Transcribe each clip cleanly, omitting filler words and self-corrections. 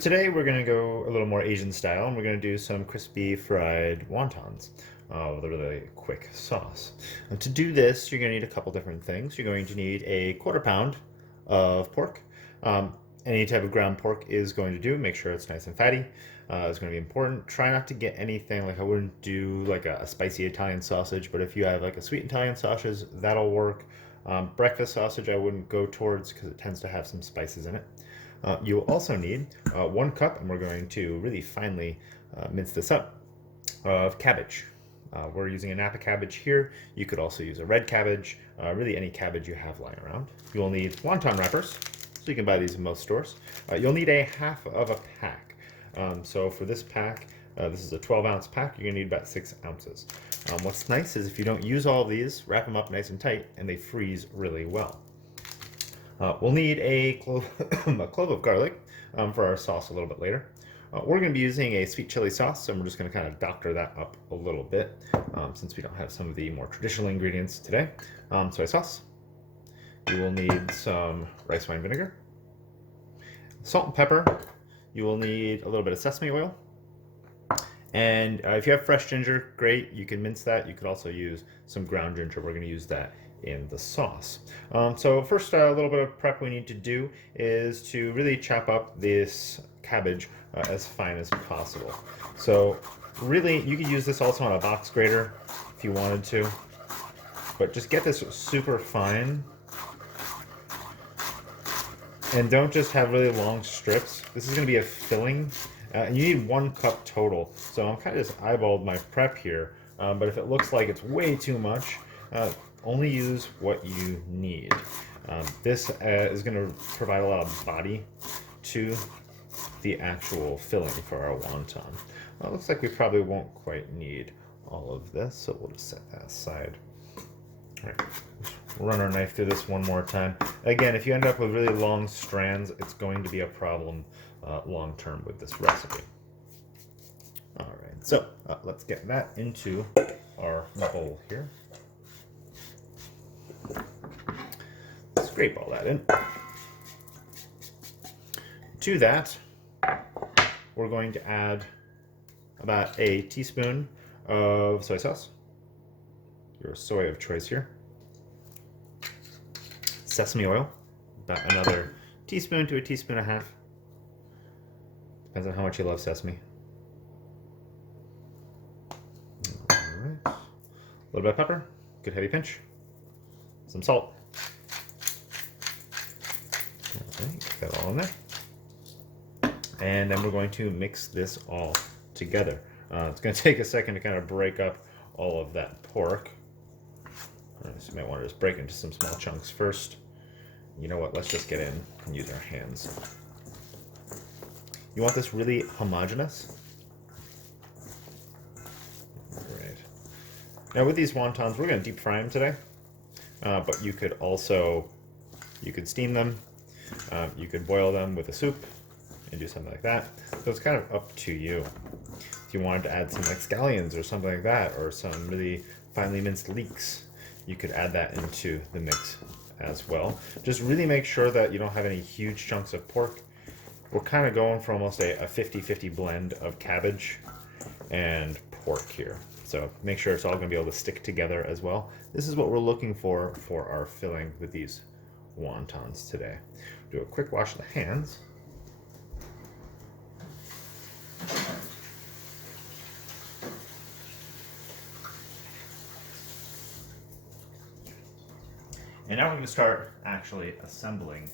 So today we're going to go a little more Asian style, and we're going to do some crispy fried wontons with a really quick sauce. And to do this, you're going to need a couple different things. You're going to need a quarter-pound of pork. Any type of ground pork is going to do. Make sure it's nice and fatty. It's going to be important. Try not to get anything, like I wouldn't do like a spicy Italian sausage, but if you have like a sweet Italian sausage, that'll work. Breakfast sausage I wouldn't go towards because it tends to have some spices in it. You will also need 1 cup, and we're going to really finely mince this up, of cabbage. We're using a Napa cabbage here. You could also use a red cabbage, really any cabbage you have lying around. You'll need wonton wrappers, so you can buy these in most stores. You'll need a half of a pack. So for this pack, this is a 12-ounce pack, you're gonna need about 6 ounces. What's nice is if you don't use all of these, wrap them up nice and tight, and they freeze really well. We'll need a clove of garlic for our sauce a little bit later. We're going to be using a sweet chili sauce, and we're just going to kind of doctor that up a little bit since we don't have some of the more traditional ingredients today. Soy sauce. You will need some rice wine vinegar. Salt and pepper. You will need a little bit of sesame oil. And if you have fresh ginger, great. You can mince that. You could also use some ground ginger. We're going to use that in the sauce. So first, a little bit of prep we need to do is to really chop up this cabbage as fine as possible. So really, you could use this also on a box grater if you wanted to, but just get this super fine. And don't just have really long strips. This is going to be a filling, and you need 1 cup total. So I'm kind of just eyeballed my prep here, but if it looks like it's way too much, only use what you need. This is going to provide a lot of body to the actual filling for our wonton. Well, it looks like we probably won't quite need all of this, so we'll just set that aside. All right, run our knife through this one more time. Again, if you end up with really long strands, it's going to be a problem long term with this recipe. All right, so let's get that into our bowl here. Scrape all that in. To that, we're going to add about a teaspoon of soy sauce, your soy of choice here. Sesame oil, about another teaspoon to a teaspoon and a half. Depends on how much you love sesame. All right. A little bit of pepper, good heavy pinch. Some salt. Okay, get that all in there. And then we're going to mix this all together. It's going to take a second to kind of break up all of that pork. So you might want to just break into some small chunks first. You know what? Let's just get in and use our hands. You want this really homogeneous. All right. Now with these wontons, we're going to deep fry them today. But you could also, you could steam them, you could boil them with a soup and do something like that. So it's kind of up to you. If you wanted to add some like scallions or something like that, or some really finely minced leeks, you could add that into the mix as well. Just really make sure that you don't have any huge chunks of pork. We're kind of going for almost a 50-50 blend of cabbage and pork here. So make sure it's all going to be able to stick together as well. This is what we're looking for our filling with these wontons today. Do a quick wash of the hands. And now we're going to start actually assembling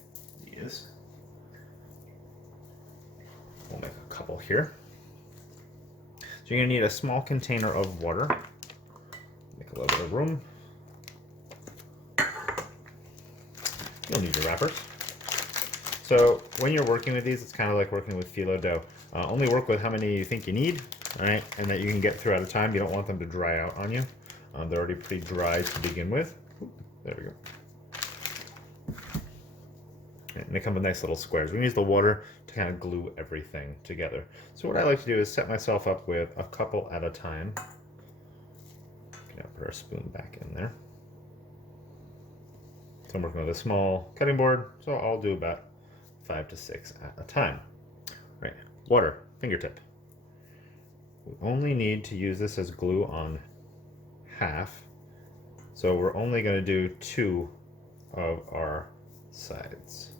these. We'll make a couple here. So you're going to need a small container of water. Make a little bit of room. You'll need your wrappers. So when you're working with these, it's kind of like working with phyllo dough. Only work with how many you think you need, all right, and that you can get through at a time. You don't want them to dry out on you. They're already pretty dry to begin with. Ooh, there we go. And they come with nice little squares. We use the water to kind of glue everything together. So what I like to do is set myself up with a couple at a time. Put our spoon back in there. So I'm working with a small cutting board, so I'll do about 5 to 6 at a time. Right, water, fingertip. We only need to use this as glue on half. So we're only going to do 2 of our sides.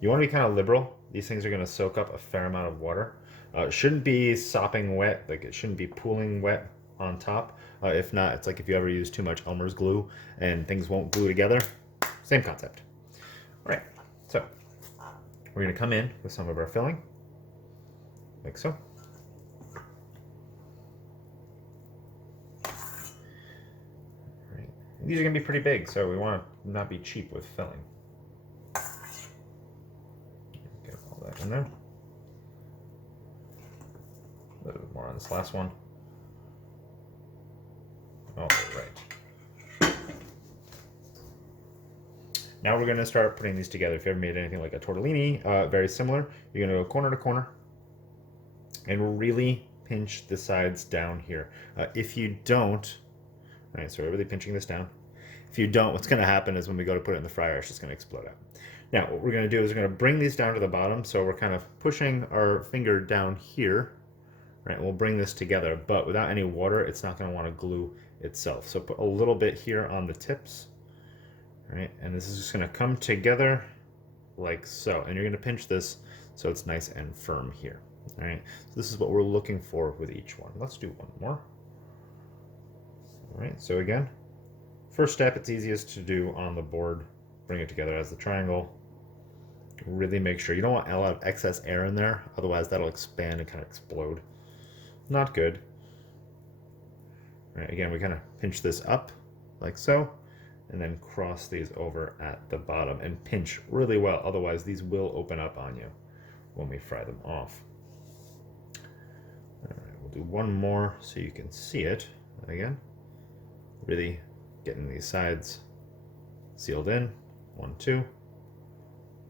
You want to be kind of liberal. These things are going to soak up a fair amount of water. It shouldn't be sopping wet, like it shouldn't be pooling wet on top. If not, it's like if you ever use too much Elmer's glue and things won't glue together. Same concept. All right, so we're going to come in with some of our filling, like so. Right. These are going to be pretty big, so we want to not be cheap with filling. Get all that in there. A little bit more on this last one. All right. Now we're going to start putting these together. If you ever made anything like a tortellini, very similar. You're going to go corner to corner and really pinch the sides down here. If you don't, all right, so we're really pinching this down. If you don't, what's going to happen is when we go to put it in the fryer, it's just going to explode out. Now, what we're going to do is we're going to bring these down to the bottom. So we're kind of pushing our finger down here. Right, we'll bring this together, but without any water, it's not going to want to glue itself. So put a little bit here on the tips, right? And this is just going to come together like so. And you're going to pinch this so it's nice and firm here. All right, so this is what we're looking for with each one. Let's do one more. All right, so again, first step, it's easiest to do on the board. Bring it together as the triangle. Really make sure you don't want a lot of excess air in there, otherwise that'll expand and kind of explode. Not good. All right, again, we kind of pinch this up like so, and then cross these over at the bottom and pinch really well. Otherwise, these will open up on you when we fry them off. All right, we'll do one more so you can see it. Again, really getting these sides sealed in. 1, 2.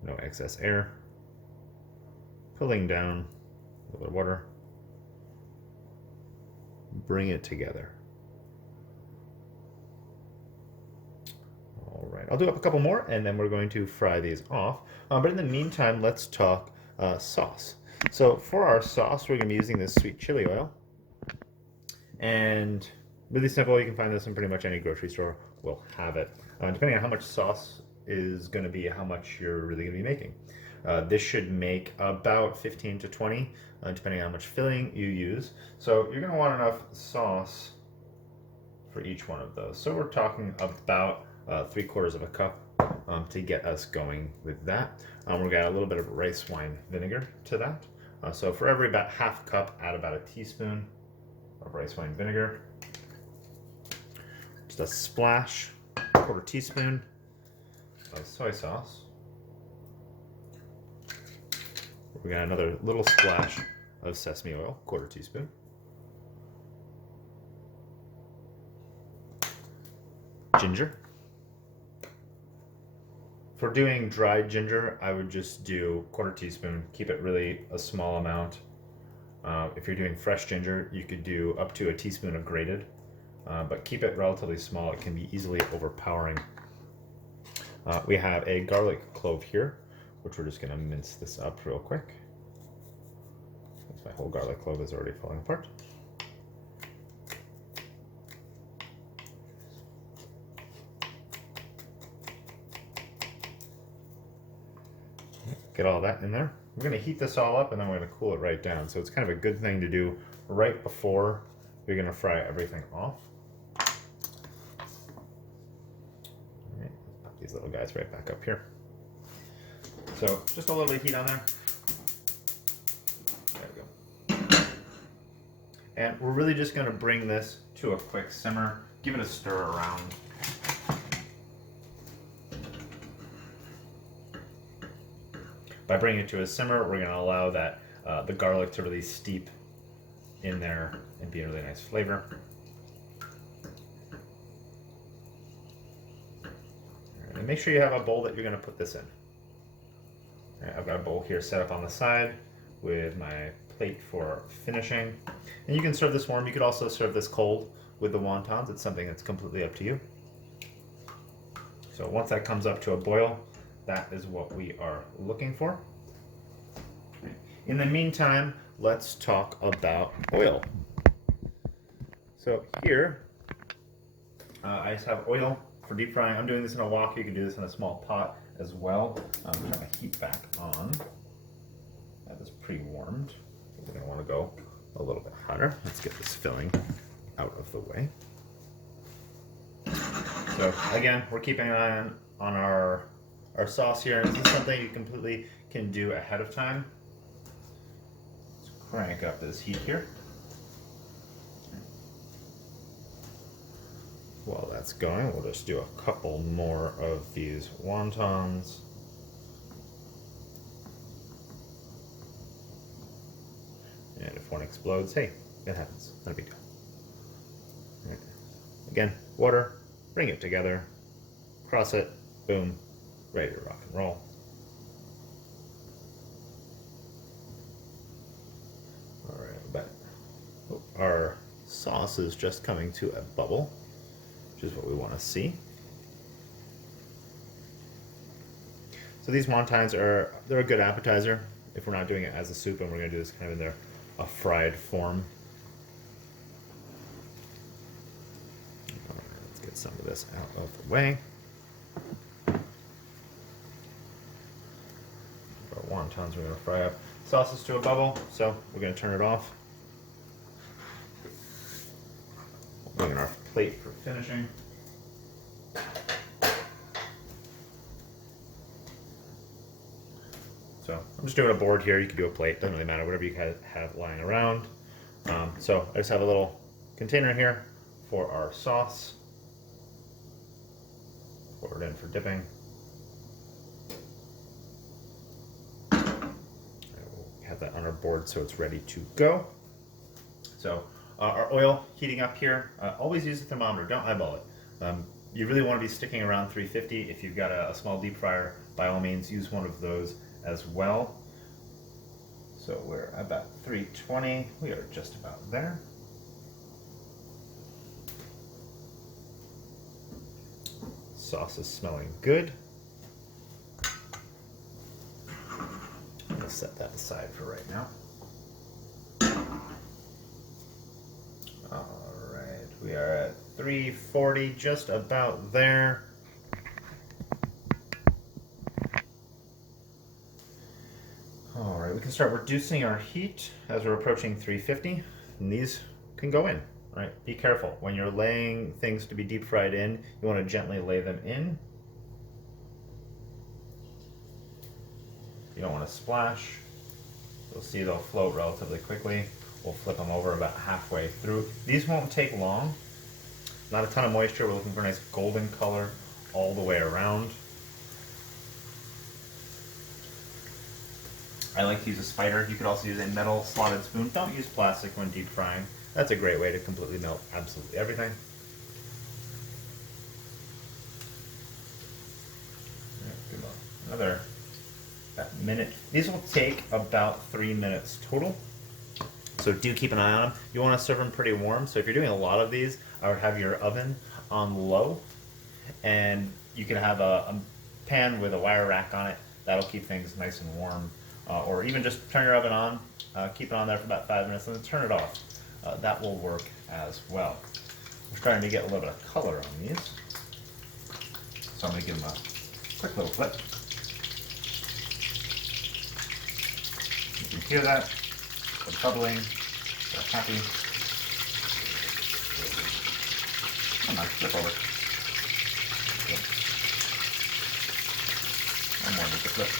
No excess air. Pulling down a little bit of water. Bring it together. All right, I'll do up a couple more and then we're going to fry these off. But in the meantime, let's talk sauce. So for our sauce, we're going to be using this sweet chili oil. And really simple, you can find this in pretty much any grocery store. We'll have it. Depending on how much sauce is going to be how much you're really going to be making. This should make about 15 to 20, depending on how much filling you use. So you're going to want enough sauce for each one of those. So we're talking about 3/4 of a cup to get us going with that. We're going to add a little bit of rice wine vinegar to that. So for every about half cup, add about a teaspoon of rice wine vinegar. Just a splash, 1/4 teaspoon of soy sauce. We got another little splash of sesame oil, 1/4 teaspoon. Ginger. For doing dried ginger, I would just do 1/4 teaspoon. Keep it really a small amount. If you're doing fresh ginger, you could do up to a teaspoon of grated, but keep it relatively small. It can be easily overpowering. We have a garlic clove here, which we're just going to mince this up real quick. My whole garlic clove is already falling apart. Get all that in there. We're going to heat this all up and then we're going to cool it right down. So it's kind of a good thing to do right before you're going to fry everything off. All right, put these little guys right back up here. So just a little bit of heat on there. There we go. And we're really just going to bring this to a quick simmer. Give it a stir around. By bringing it to a simmer, we're going to allow that the garlic to really steep in there and be a really nice flavor. Right, and make sure you have a bowl that you're going to put this in. Right, I've got a bowl here set up on the side with my plate for finishing. And you can serve this warm. You could also serve this cold with the wontons. It's something that's completely up to you. So once that comes up to a boil, that is what we are looking for. In the meantime, let's talk about oil. So here, I just have oil for deep frying. I'm doing this in a wok. You can do this in a small pot as well. I'm going to turn my heat back on. That is pre-warmed. We're going to want to go a little bit hotter. Let's get this filling out of the way. So again, we're keeping an eye on our sauce here. This is something you completely can do ahead of time. Let's crank up this heat here. While that's going, we'll just do a couple more of these wontons. And if one explodes, hey, it happens. Not a big deal. Right. Again, water, bring it together, cross it, boom, ready to rock and roll. All right, but our sauce is just coming to a bubble, which is what we want to see. So these wontons they're a good appetizer if we're not doing it as a soup, and we're going to do this kind of in a fried form. All right, let's get some of this out of the way. Our wontons we're going to fry up. Sauce is to a bubble, so we're going to turn it off. Bring in our plate for finishing. So I'm just doing a board here. You can do a plate, doesn't really matter, whatever you have lying around. So I just have a little container here for our sauce. Pour it in for dipping. We'll have that on our board so it's ready to go. So our oil heating up here. Always use a thermometer, don't eyeball it. You really want to be sticking around 350. If you've got a small deep fryer, by all means use one of those as well. So we're about 320. We are just about there. Sauce is smelling good. I'm gonna set that aside for right now. All right, we are at 340, just about there. All right, we can start reducing our heat as we're approaching 350, and these can go in. All right, be careful. When you're laying things to be deep fried in, you want to gently lay them in. You don't want to splash. You'll see they'll float relatively quickly. We'll flip them over about halfway through. These won't take long. Not a ton of moisture. We're looking for a nice golden color all the way around. I like to use a spider. You could also use a metal slotted spoon. Don't use plastic when deep frying. That's a great way to completely melt absolutely everything. Another minute. These will take about 3 minutes total. So do keep an eye on them. You want to serve them pretty warm. So if you're doing a lot of these, I would have your oven on low, and you can have a pan with a wire rack on it. That'll keep things nice and warm. Or even just turn your oven on, keep it on there for about 5 minutes, and then turn it off. That will work as well. We're starting to get a little bit of color on these, so I'm going to give them a quick little flip. You can hear that. They're bubbling. They're happy. Come on, flip over. Good. One more with the flip.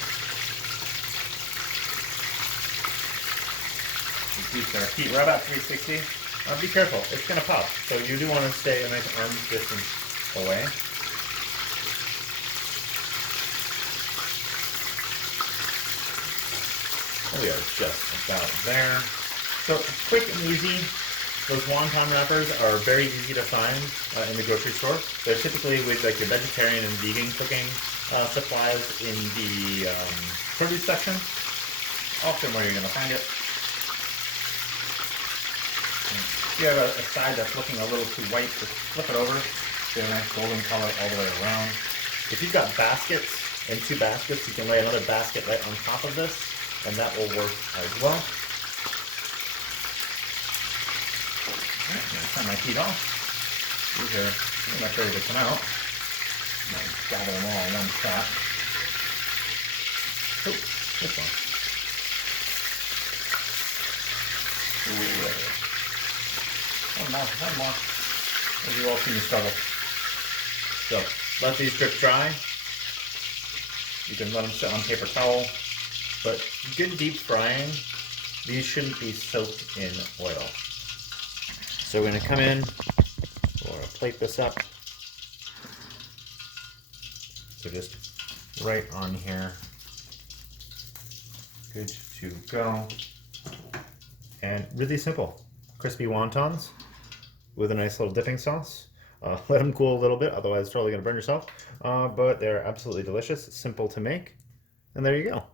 Our heat. We're about 360. Be careful, it's going to pop. So you do want to stay a nice arm's distance away. We are just about there. So quick and easy. Those wonton wrappers are very easy to find in the grocery store. They're typically with like your vegetarian and vegan cooking supplies in the produce section. Often where you're going to find it. If you have a side that's looking a little too white, just flip it over. Get a nice golden color all the way around. If you've got baskets and 2 baskets, you can lay another basket right on top of this. and that will work as well. Alright, I'm gonna turn my heat off. These are pretty much ready to come out. I'm gonna gather them all in one shot. Oh, this one. One more. As you all see me struggle. So, let these drip dry. You can let them sit on paper towel. But good deep frying, these shouldn't be soaked in oil. So we're going to come in, we're going to plate this up. So just right on here. Good to go. And really simple. Crispy wontons with a nice little dipping sauce. Let them cool a little bit, otherwise it's totally going to burn yourself. But they're absolutely delicious, simple to make. And there you go.